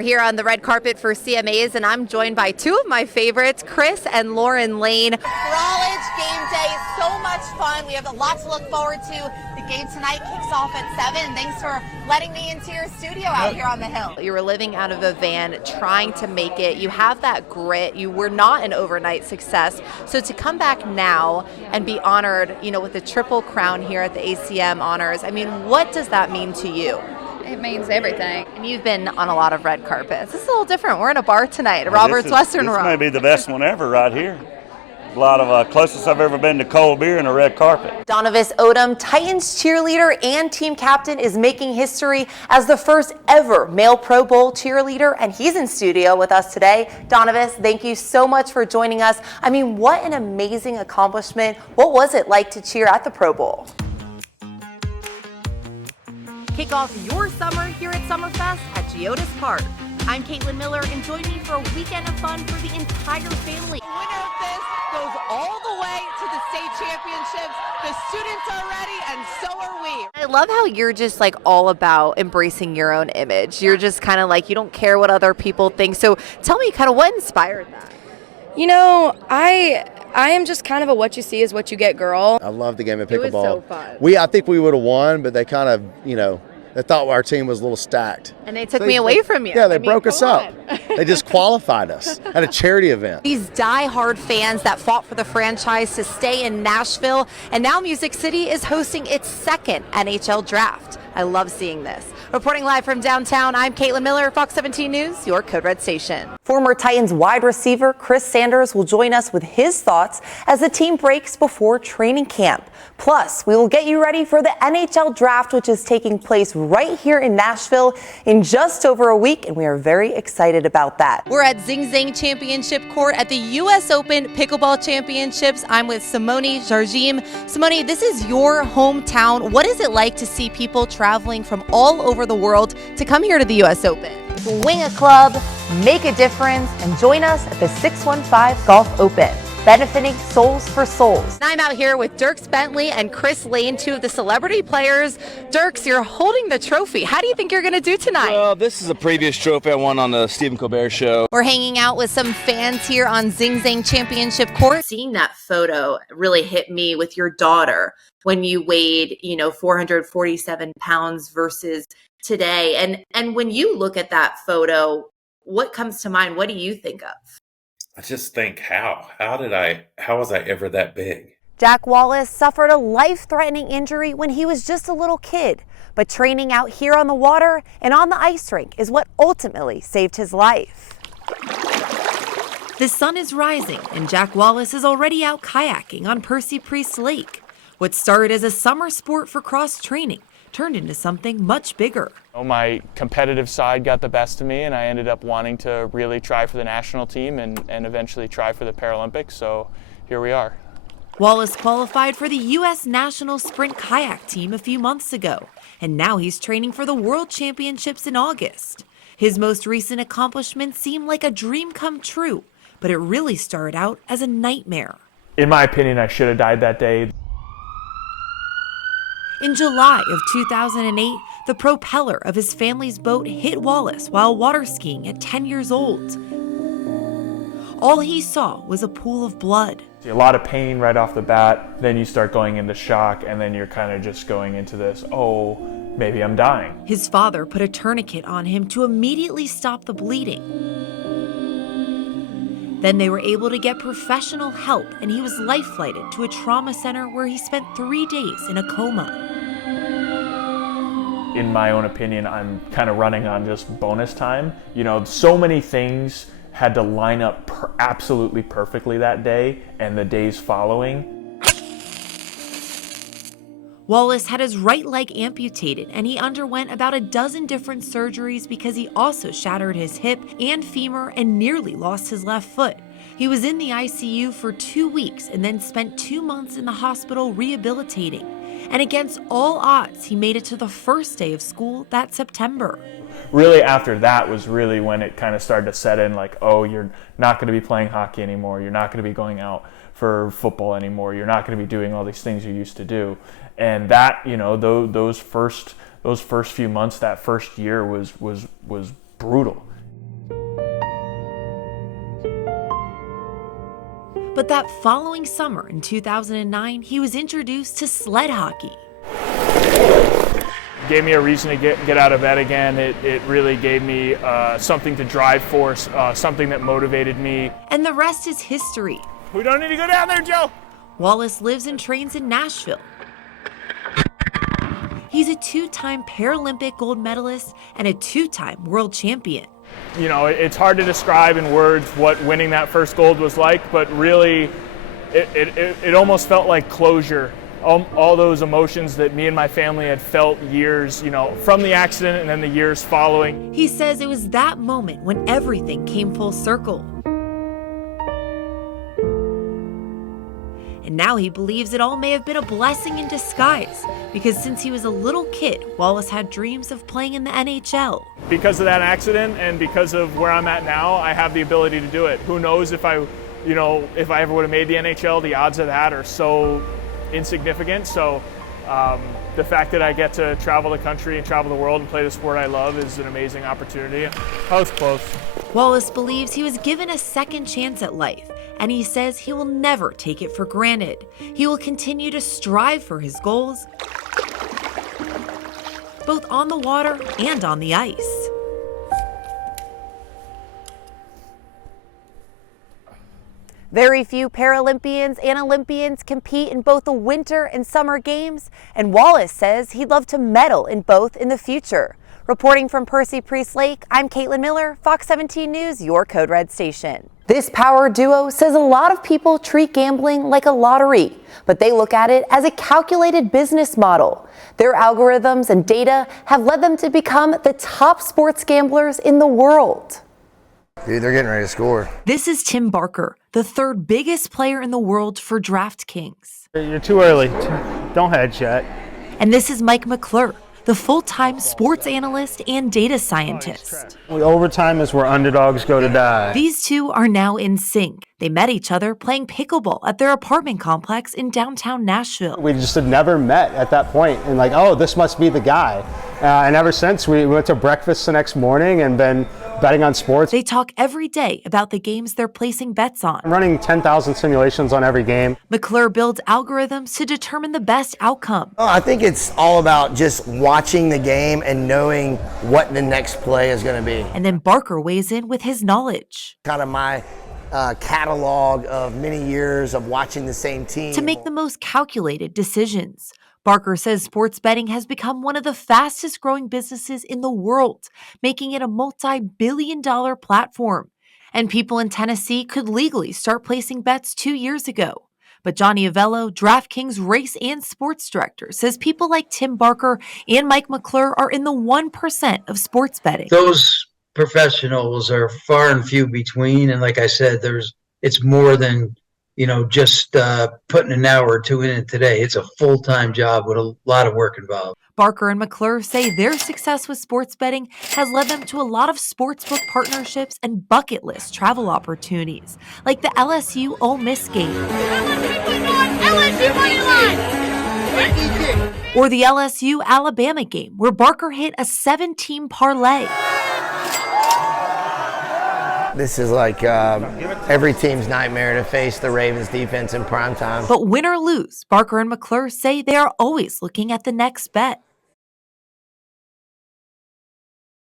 We're here on the red carpet for CMAs, and I'm joined by two of my favorites, Chris and Lauren Lane. College game day, so much fun. We have a lot to look forward to. The game tonight kicks off at 7. Thanks for letting me into your studio out here on the hill. You were living out of a van, trying to make it. You have that grit. You were not an overnight success. So to come back now and be honored, with the triple crown here at the ACM Honors, I mean, what does that mean to you? It means everything. And you've been on a lot of red carpets. This is a little different. We're in a bar tonight, Robert's Western Row. This may be the best one ever right here. A lot of closest I've ever been to cold beer and a red carpet. Donovan Odom, Titans cheerleader and team captain, is making history as the first ever male Pro Bowl cheerleader, and he's in studio with us today. Donovan, thank you so much for joining us. I mean, what an amazing accomplishment. What was it like to cheer at the Pro Bowl? Kick off your summer here at Summerfest at Geodis Park. I'm Kaitlin Miller, and join me for a weekend of fun for the entire family. The winner of this goes all the way to the state championships. The students are ready, and so are we. I love how you're just like all about embracing your own image. You're just kind of like, you don't care what other people think. So tell me kind of what inspired that? I am just kind of a what you see is what you get girl. I love the game of pickleball. It was so fun. I think we would have won, but they kind of, they thought our team was a little stacked. And they took me away from you. Yeah, they broke us up. They disqualified us at a charity event. These die-hard fans that fought for the franchise to stay in Nashville, and now Music City is hosting its second NHL draft. I love seeing this. Reporting live from downtown, I'm Kaitlin Miller, Fox 17 News, your Code Red station. Former Titans wide receiver Chris Sanders will join us with his thoughts as the team breaks before training camp. Plus, we will get you ready for the NHL draft, which is taking place right here in Nashville in just over a week, and we are very excited about that. We're at Zing Zang Championship Court at the U.S. Open Pickleball Championships. I'm with Simone Jardim. Simone, this is your hometown. What is it like to see people traveling from all over the world to come here to the U.S. Open? Wing a club, make a difference, and join us at the 615 Golf Open, benefiting Souls for Souls. I'm out here with Dirks Bentley and Chris Lane, two of the celebrity players. Dirks, you're holding the trophy. How do you think you're going to do tonight? Well, this is a previous trophy I won on the Stephen Colbert Show. We're hanging out with some fans here on Zing Zang Championship Court. Seeing that photo really hit me with your daughter when you weighed, 447 pounds versus today. And when you look at that photo, what comes to mind? What do you think of? I just think, how was I ever that big? Jack Wallace suffered a life-threatening injury when he was just a little kid, but training out here on the water and on the ice rink is what ultimately saved his life. The sun is rising, and Jack Wallace is already out kayaking on Percy Priest Lake. What started as a summer sport for cross-training turned into something much bigger. My competitive side got the best of me, and I ended up wanting to really try for the national team and eventually try for the Paralympics, so here we are. Wallace qualified for the U.S. National Sprint Kayak Team a few months ago, and now he's training for the World Championships in August. His most recent accomplishments seem like a dream come true, but it really started out as a nightmare. In my opinion, I should have died that day. In July of 2008, the propeller of his family's boat hit Wallace while water skiing at 10 years old. All he saw was a pool of blood. A lot of pain right off the bat, then you start going into shock, and then you're kind of just going into this, oh, maybe I'm dying. His father put a tourniquet on him to immediately stop the bleeding. Then they were able to get professional help, and he was life-flighted to a trauma center where he spent 3 days in a coma. In my own opinion, I'm kind of running on just bonus time. So many things had to line up absolutely perfectly that day and the days following. Wallace had his right leg amputated, and he underwent about a dozen different surgeries because he also shattered his hip and femur and nearly lost his left foot. He was in the ICU for 2 weeks and then spent 2 months in the hospital rehabilitating. And against all odds, he made it to the first day of school that September. Really, after that was really when it kind of started to set in, like, oh, you're not going to be playing hockey anymore. You're not going to be going out for football anymore. You're not going to be doing all these things you used to do. And that, those first few months, that first year was brutal. that following summer in 2009, he was introduced to sled hockey. Gave me a reason to get out of bed again. It really gave me something to drive for, something that motivated me. And the rest is history. We don't need to go down there, Joe. Wallace lives and trains in Nashville. He's a 2-time Paralympic gold medalist and a 2-time world champion. You know, it's hard to describe in words what winning that first gold was like, but really it almost felt like closure. All those emotions that me and my family had felt years, you know, from the accident and then the years following. He says it was that moment when everything came full circle. And now he believes it all may have been a blessing in disguise, because since he was a little kid, Wallace had dreams of playing in the NHL. Because of that accident and because of where I'm at now, I have the ability to do it. Who knows if I ever would have made the NHL, the odds of that are so insignificant. So the fact that I get to travel the country and travel the world and play the sport I love is an amazing opportunity. I was close. Wallace believes he was given a second chance at life, and he says he will never take it for granted. He will continue to strive for his goals, both on the water and on the ice. Very few Paralympians and Olympians compete in both the Winter and Summer Games, and Wallace says he'd love to medal in both in the future. Reporting from Percy Priest Lake, I'm Kaitlin Miller, Fox 17 News, your Code Red station. This power duo says a lot of people treat gambling like a lottery, but they look at it as a calculated business model. Their algorithms and data have led them to become the top sports gamblers in the world. Dude, they're getting ready to score. This is Tim Barker, the third biggest player in the world for DraftKings. You're too early. Don't hedge yet. And this is Mike McClure, the full-time sports analyst and data scientist. Overtime is where underdogs go to die. These two are now in sync. They met each other playing pickleball at their apartment complex in downtown Nashville. We just had never met at that point, and like, oh, this must be the guy. And ever since, we went to breakfast the next morning and been betting on sports. They talk every day about the games they're placing bets on. I'm running 10,000 simulations on every game. McClure builds algorithms to determine the best outcome. Oh, I think it's all about just watching the game and knowing what the next play is going to be. And then Barker weighs in with his knowledge. Kind of my catalog of many years of watching the same team. To make the most calculated decisions. Barker says sports betting has become one of the fastest growing businesses in the world, making it a multi-billion-dollar platform. And people in Tennessee could legally start placing bets 2 years ago. But Johnny Avello, DraftKings race and sports director, says people like Tim Barker and Mike McClure are in the 1% of sports betting. Those professionals are far and few between. And like I said, it's more than just putting an hour or two in it today. It's a full-time job with a lot of work involved. Barker and McClure say their success with sports betting has led them to a lot of sportsbook partnerships and bucket list travel opportunities, like the LSU Ole Miss game. Or the LSU Alabama game, where Barker hit a 7-team parlay. This is like every team's nightmare to face the Ravens defense in prime time. But win or lose, Barker and McClure say they are always looking at the next bet.